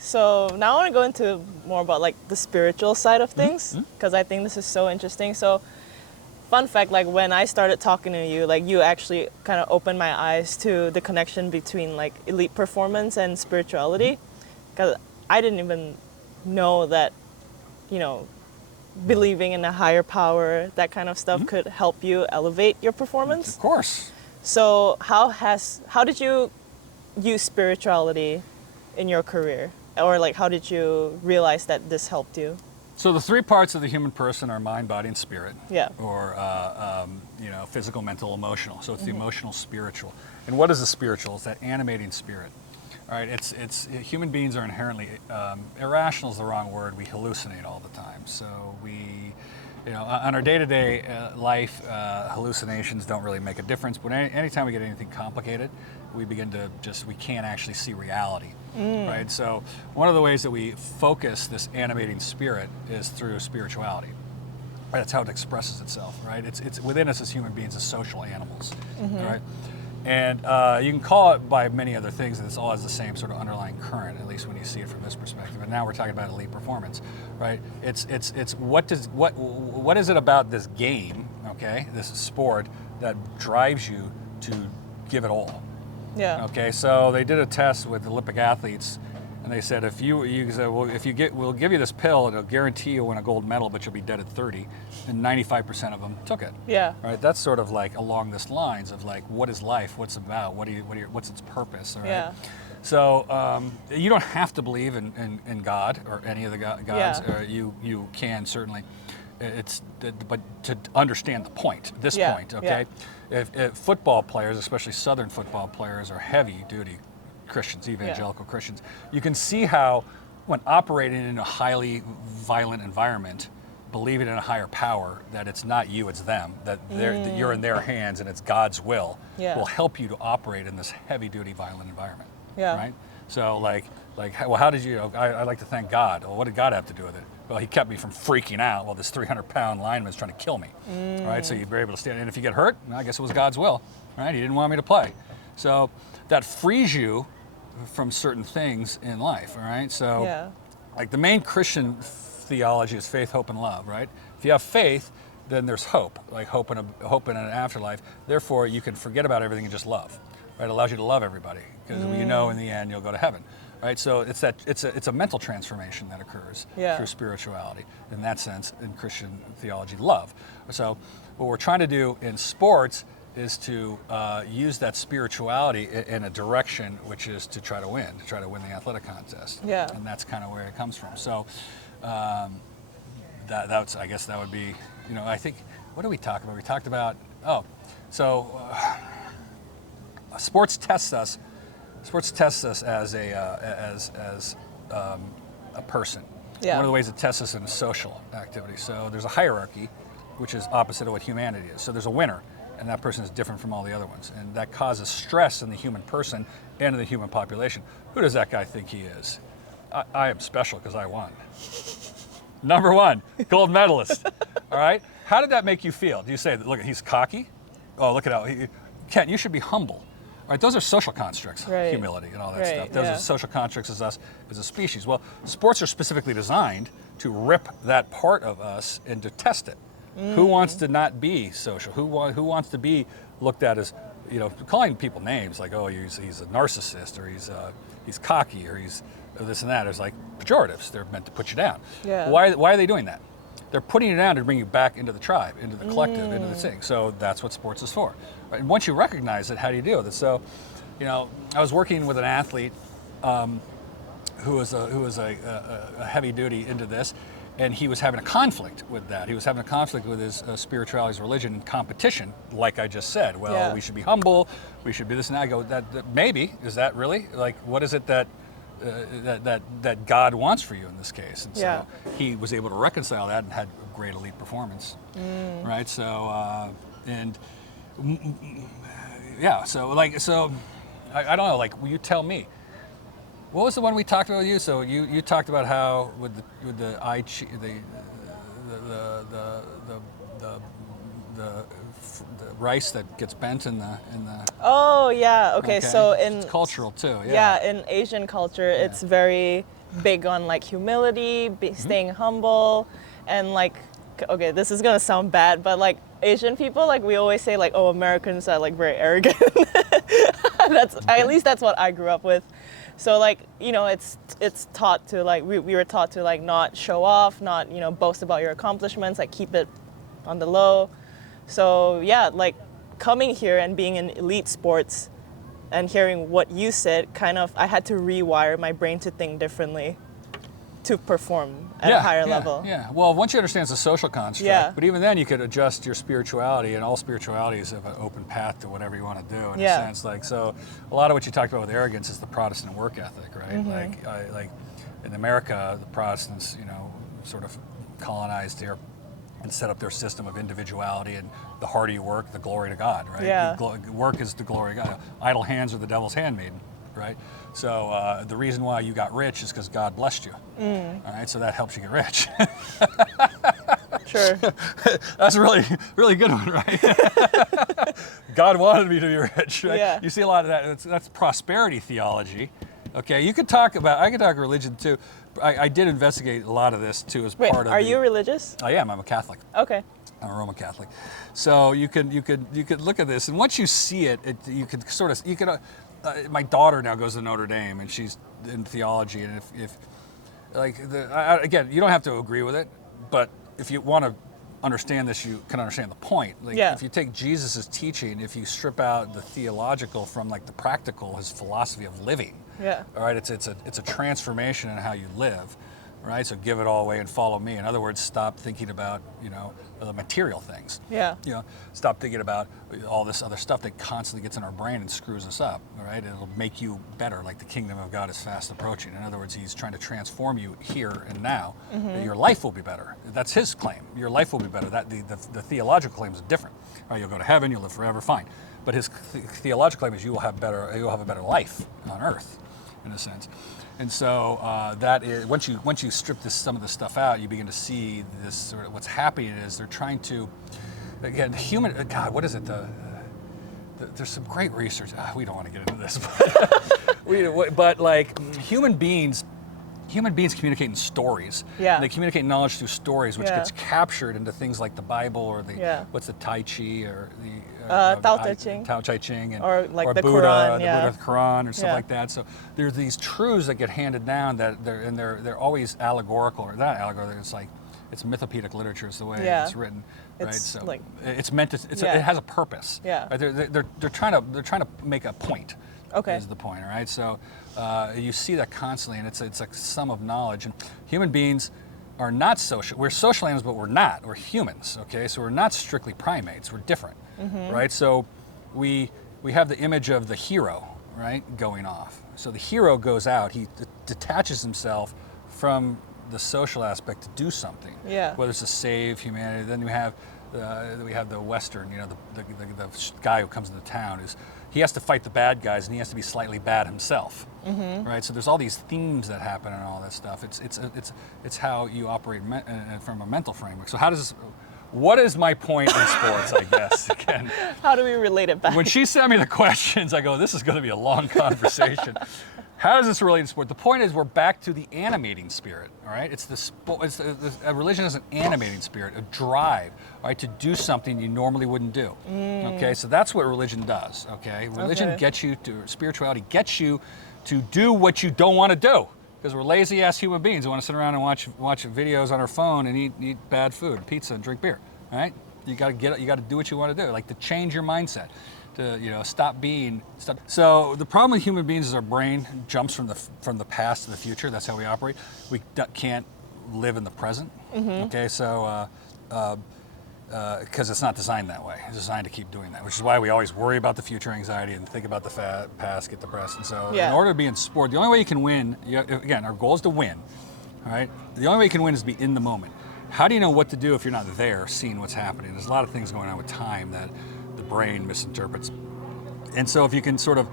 So now I want to go into more about like the spiritual side of things, because I think this is so interesting. So fun fact, like when I started talking to you, like you actually kind of opened my eyes to the connection between like elite performance and spirituality, because I didn't even know that, you know, believing in a higher power, that kind of stuff could help you elevate your performance. Of course. So how did you use spirituality in your career? Or like how did you realize that this helped you? So the three parts of the human person are mind, body, and spirit. Yeah. Or physical, mental, emotional. So it's the emotional, spiritual. And what is the spiritual? It's that animating spirit. All right. It's human beings are inherently irrational is the wrong word. We hallucinate all the time. So we, on our day-to-day life, hallucinations don't really make a difference. But anytime we get anything complicated, we begin to we can't actually see reality. Right. So one of the ways that we focus this animating spirit is through spirituality. That's how it expresses itself, right? It's within us as human beings as social animals, right? And you can call it by many other things, and it's all has the same sort of underlying current, at least when you see it from this perspective. And now we're talking about elite performance, right? It's what is it about this game, okay, this sport that drives you to give it all? Yeah. Okay, so they did a test with Olympic athletes, and they said you said, well, we'll give you this pill, it'll guarantee you'll win a gold medal, but you'll be dead at 30, and 95% of them took it. Yeah. Right. That's sort of like along this lines of like, what is life? What's it about? What's its purpose? All right. Yeah. So you don't have to believe in God or any of the gods. Yeah. You can certainly. But to understand the point, this point, okay? Yeah. If football players, especially Southern football players, are heavy-duty Christians, evangelical Christians, you can see how, when operating in a highly violent environment, believing in a higher power, that it's not you, it's them, that you're in their hands and it's God's will help you to operate in this heavy-duty violent environment. Yeah. Right? So well, how did you? I'd like to thank God. Well, what did God have to do with it? Well, he kept me from freaking out while this 300-pound lineman's trying to kill me. All right, so you were able to stand. And if you get hurt, I guess it was God's will. Right? He didn't want me to play. So that frees you from certain things in life. All right. So like the main Christian theology is faith, hope, and love. Right? If you have faith, then there's hope, like hope in an afterlife. Therefore, you can forget about everything and just love. Right? It allows you to love everybody because in the end you'll go to heaven. Right, so it's a mental transformation that occurs through spirituality. In that sense, in Christian theology, love. So what we're trying to do in sports is to use that spirituality in a direction which is to try to win the athletic contest. Yeah. And that's kind of where it comes from. So that's I guess that would be, I think, what did we talk about? We talked about sports tests us. Sports tests us as a person. Yeah. One of the ways it tests us in social activity. So there's a hierarchy, which is opposite of what humanity is. So there's a winner, and that person is different from all the other ones, and that causes stress in the human person and in the human population. Who does that guy think he is? I am special because I won. Number one, gold medalist. All right. How did that make you feel? Do you say, look, he's cocky? Oh, look at how Kent, you should be humble. Right, those are social constructs, humility and all that stuff. Those are social constructs as us as a species. Well, sports are specifically designed to rip that part of us and to test it. Who wants to not be social? Who wants to be looked at as, calling people names like, oh, he's a narcissist, or he's cocky, or he's this and that. It's like pejoratives. They're meant to put you down. Yeah. Why are they doing that? They're putting you down to bring you back into the tribe, into the collective, into the thing. So that's what sports is for. Right? And once you recognize it, how do you deal with it? So, I was working with an athlete who was a heavy duty into this, and he was having a conflict with that. He was having a conflict with his spirituality, his religion, and competition, like I just said. Well, we should be humble, we should be this and that. I go, that maybe, is that really? Like, what is it that God wants for you in this case? And so he was able to reconcile that and had a great elite performance, right? So, so I don't know, like, will you tell me, what was the one we talked about with you? So you talked about how with the rice that gets bent in the. Oh yeah. Okay. So it's cultural too. Yeah. In Asian culture, it's very big on like humility, staying humble, and like, okay, this is gonna sound bad, but like Asian people, like we always say like, oh, Americans are like very arrogant. At least that's what I grew up with. So like, you know, it's taught to like, we were taught to like not show off, not, you know, boast about your accomplishments, like keep it on the low. So yeah, like coming here and being in elite sports and hearing what you said, kind of, I had to rewire my brain to think differently to perform at a higher level. Yeah, well, once you understand it's a social construct, but even then you could adjust your spirituality, and all spiritualities have an open path to whatever you want to do in a sense. Like, so a lot of what you talked about with arrogance is the Protestant work ethic, right? Like in America, the Protestants, you know, sort of colonized here and set up their system of individuality, and the harder you work, the glory to God, right? Yeah. Work is the glory to God. Idle hands are the devil's handmaiden, right? So the reason why you got rich is because God blessed you. All right, so that helps you get rich. Sure. That's a really good one, right? God wanted me to be rich, right? Yeah. You see a lot of that. That's prosperity theology. Okay, I could talk religion too. I did investigate a lot of this too as part of. Are you religious? I am. I'm a Catholic. Okay. I'm a Roman Catholic. So you could look at this, and once you see it, you could. My daughter now goes to Notre Dame, and she's in theology, and if again, you don't have to agree with it, but if you want to understand this, you can understand the point. Like, if you take Jesus' teaching, if you strip out the theological from like the practical, his philosophy of living. Yeah. All right, it's a transformation in how you live, right? So give it all away and follow me. In other words, stop thinking about, you know, the material things. Yeah. You know, stop thinking about all this other stuff that constantly gets in our brain and screws us up, all right? It'll make you better, like the kingdom of God is fast approaching. In other words, he's trying to transform you here and now. Your life will be better. That's his claim. Your life will be better. That the theological claim is different. All right, you'll go to heaven, you'll live forever, fine. But his theological claim is you'll have a better life on earth, in a sense. And so that is, once you strip some of this stuff out, you begin to see this sort of what's happening is they're trying to, again, what is it? There's some great research. We don't want to get into this, but like human beings communicate in stories. Yeah. They communicate knowledge through stories, which gets captured into things like the Bible or what's the Tai Chi or the Tao Te Ching, or like the Buddha, Quran, the Quran, or stuff like that. So there's these truths that get handed down that they're always allegorical, or not allegorical. It's mythopedic literature is the way it's written, right? So like, it's meant to. It has a purpose. Yeah. Right? They're trying to make a point. Okay. Is the point, all right? So you see that constantly, and it's a sum of knowledge. And human beings are not social. We're social animals, but we're not. We're humans, okay? So we're not strictly primates. We're different, right? So we have the image of the hero, right, going off. So the hero goes out. He detaches himself from the social aspect to do something. Yeah. Whether it's to save humanity. Then we have the Western, you know, the guy who comes into town he has to fight the bad guys, and he has to be slightly bad himself, right? So there's all these themes that happen and all that stuff. It's how you operate from a mental framework. So what is my point in sports? I guess again. How do we relate it back? When she sent me the questions, I go, this is going to be a long conversation. How does this relate to sport? The point is, we're back to the animating spirit. All right, a religion is an animating spirit, a drive, all right, to do something you normally wouldn't do. Okay, so that's what religion does. Okay, religion gets you to, spirituality gets you to do what you don't want to do, because we're lazy ass human beings who want to sit around and watch videos on our phone and eat bad food, pizza, and drink beer. All right, you got to do what you want to do, like to change your mindset. To stop. So the problem with human beings is our brain jumps from the past to the future. That's how we operate. We can't live in the present. Okay, so because it's not designed that way. It's designed to keep doing that, which is why we always worry about the future anxiety and think about the past, get depressed. And so in order to be in sport, the only way you can win, again, our goal is to win. All right, the only way you can win is to be in the moment. How do you know what to do if you're not there, seeing what's happening? There's a lot of things going on with time that the brain misinterprets. And so if you can sort of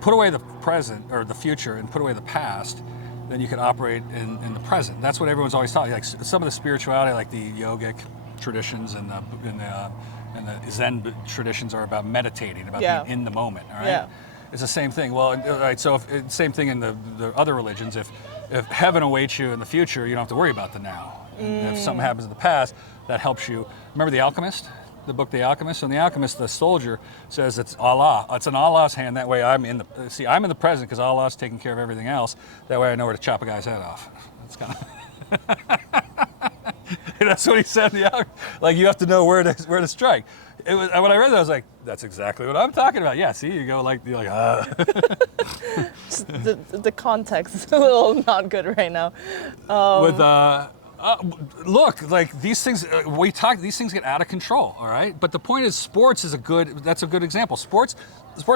put away the present or the future and put away the past, then you can operate in the present. That's what everyone's always taught. Like some of the spirituality, like the yogic traditions and the Zen traditions, are about meditating, about being in the moment. All right, it's the same thing. Well, all right. So same thing in the other religions. if heaven awaits you in the future, you don't have to worry about the now. And if something happens in the past, that helps you. Remember The Alchemist? The book The Alchemist? So in The Alchemist, the soldier says it's Allah. It's in Allah's hand. That way I'm in the present because Allah's taking care of everything else. That way I know where to chop a guy's head off. That's kind of... That's what he said. Like you have to know where to strike. It was when I read that, I was like, "That's exactly what I'm talking about." Yeah, see, you go like, you're like, the context is a little not good right now. Look, like these things these things get out of control. All right, but the point is, sports is that's a good example. Sports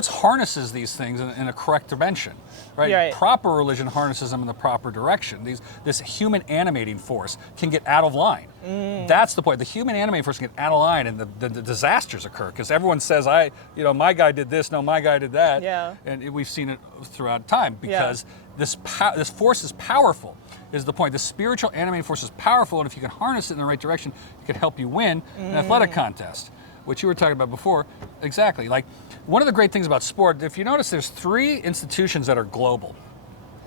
harnesses these things in a correct dimension, right? Right. Proper religion harnesses them in the proper direction. This human animating force can get out of line. That's the point. The human animating force can get out of line, and the disasters occur because everyone says, my guy did this, no, my guy did that, and we've seen it throughout time because this force is powerful. Is the point. The spiritual animating force is powerful, and if you can harness it in the right direction, it can help you win an athletic contest, which you were talking about before. Exactly. Like, one of the great things about sport, if you notice, there's 3 institutions that are global.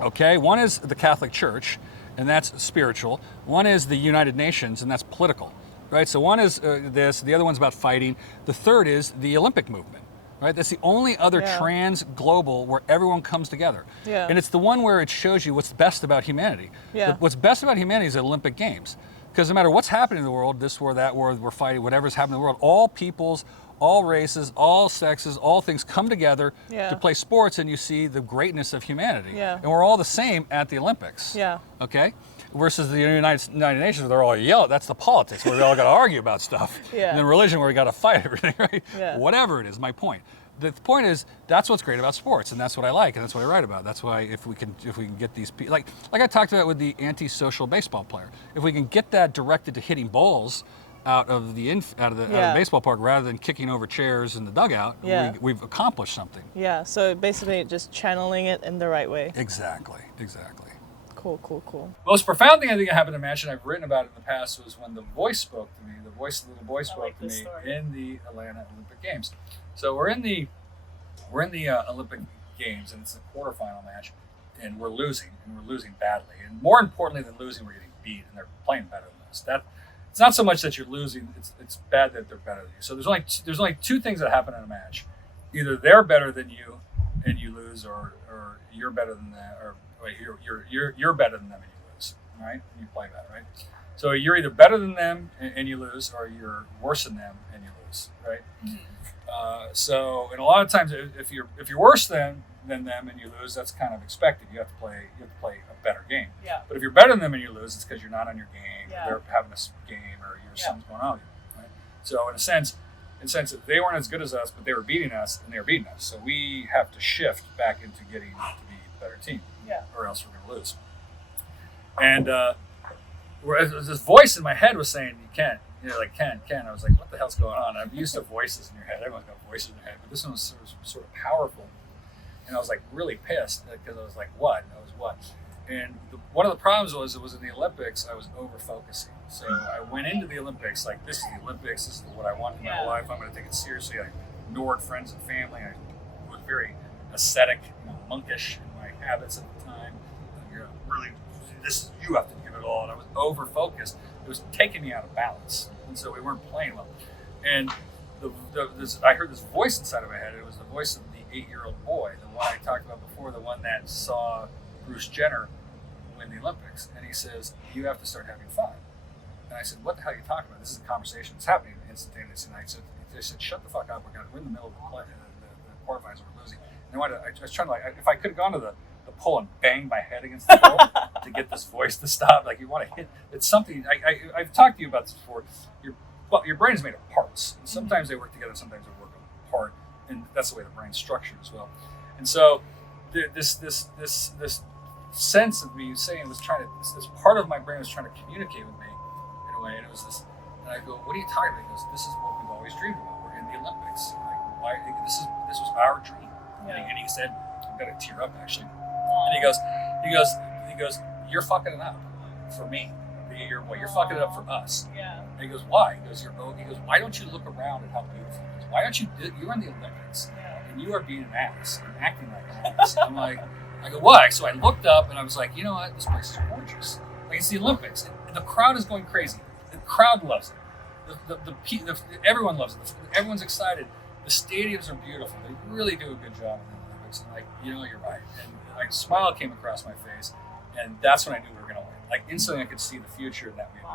Okay? One is the Catholic Church, and that's spiritual. One is the United Nations, and that's political. Right? So one is this, the other one's about fighting. The third is the Olympic movement. Right? That's the only other trans-global where everyone comes together. Yeah. And it's the one where it shows you what's best about humanity. Yeah. What's best about humanity is the Olympic Games. Because no matter what's happening in the world, this war, that war, we're fighting, whatever's happening in the world, all peoples, all races, all sexes, all things come together to play sports, and you see the greatness of humanity. Yeah. And we're all the same at the Olympics. Yeah. Okay? Versus the United Nations, where they're all yell. That's the politics, where we all got to argue about stuff. Yeah. And then religion, where we got to fight everything, right? Yeah. Whatever it is, my point. The point is, that's what's great about sports, and that's what I like, and that's what I write about. That's why if we can get these people, like I talked about with the antisocial baseball player, if we can get that directed to hitting balls out of the baseball park rather than kicking over chairs in the dugout, we've accomplished something. Yeah. So basically, just channeling it in the right way. Exactly. Cool. Most profound thing I think happened in match, and I've written about it in the past, was when the voice spoke to me. The voice of the little boy spoke to me in the Atlanta Olympic Games. So we're in the Olympic Games, and it's a quarterfinal match, and we're losing badly. And more importantly than losing, we're getting beat, and they're playing better than us. It's not so much that you're losing; it's bad that they're better than you. So there's only 2 things that happen in a match: either they're better than you, and you lose, or you're better than them, or you're better than them and you lose. Right? And you play better, right? So you're either better than them and you lose, or you're worse than them and you lose, right? So, and a lot of times, if you're worse than them and you lose, that's kind of expected. You have to play a better game. Yeah. But if you're better than them and you lose, it's because you're not on your game. Yeah. Or they're having a game, or something's going on with you. Right? So, in a sense, that they weren't as good as us, but they were beating us, and they were beating us. So we have to shift back into getting to be a better team. Yeah. Or else we're going to lose. And this voice in my head was saying, "You can't." Ken. I was like, what the hell's going on? I'm used to voices in your head. Everyone's got voices in their head. But this one was sort of powerful. And I was like really pissed because I was like, what? And I was what? And one of the problems was it was in the Olympics, I was over-focusing. So I went into the Olympics like, this is the Olympics. This is what I want in my life. I'm going to take it seriously. I ignored friends and family. I was very ascetic, monkish in my habits at the time. Really, you have to give it all. And I was over-focused. It was taking me out of balance, and so we weren't playing well. And I heard this voice inside of my head. It was the voice of the 8-year-old boy, the one I talked about before, the one that saw Bruce Jenner win the Olympics. And he says, "You have to start having fun." And I said, "What the hell are you talking about? This is a conversation that's happening instantaneously." And they said, "Shut the fuck up. We're in the middle of the play, the quarterfinals. We're losing." And I was trying to if I could have gone to the pull and bang my head against the wall to get this voice to stop. Like, you want to hit. It's something. I've talked to you about this before. Your brain is made of parts, and sometimes they work together, sometimes they work apart, and that's the way the brain's structured as well. And so this sense of me saying was trying to this part of my brain was trying to communicate with me in a way, and it was this. And I go, "What are you talking about?" He goes, "This is what we've always dreamed about. We're in the Olympics. Like, why? This was our dream." Yeah. And he said, "I'm gonna tear up actually." And he goes, "You're fucking it up for me. You're fucking it up for us." Yeah. And he goes, "Why?" He goes, "Why don't you look around at how beautiful it is? Why don't you? You're in the Olympics, and you are being an ass and acting like an ass." I'm like, I go, why? So I looked up and I was like, you know what? This place is gorgeous. Like, it's the Olympics. And the crowd is going crazy. The crowd loves it. Everyone loves it. Everyone's excited. The stadiums are beautiful. They really do a good job in the Olympics. And like, you know, you're right. And like, a smile came across my face. And that's when I knew we were going to win. Like, instantly I could see the future that we had.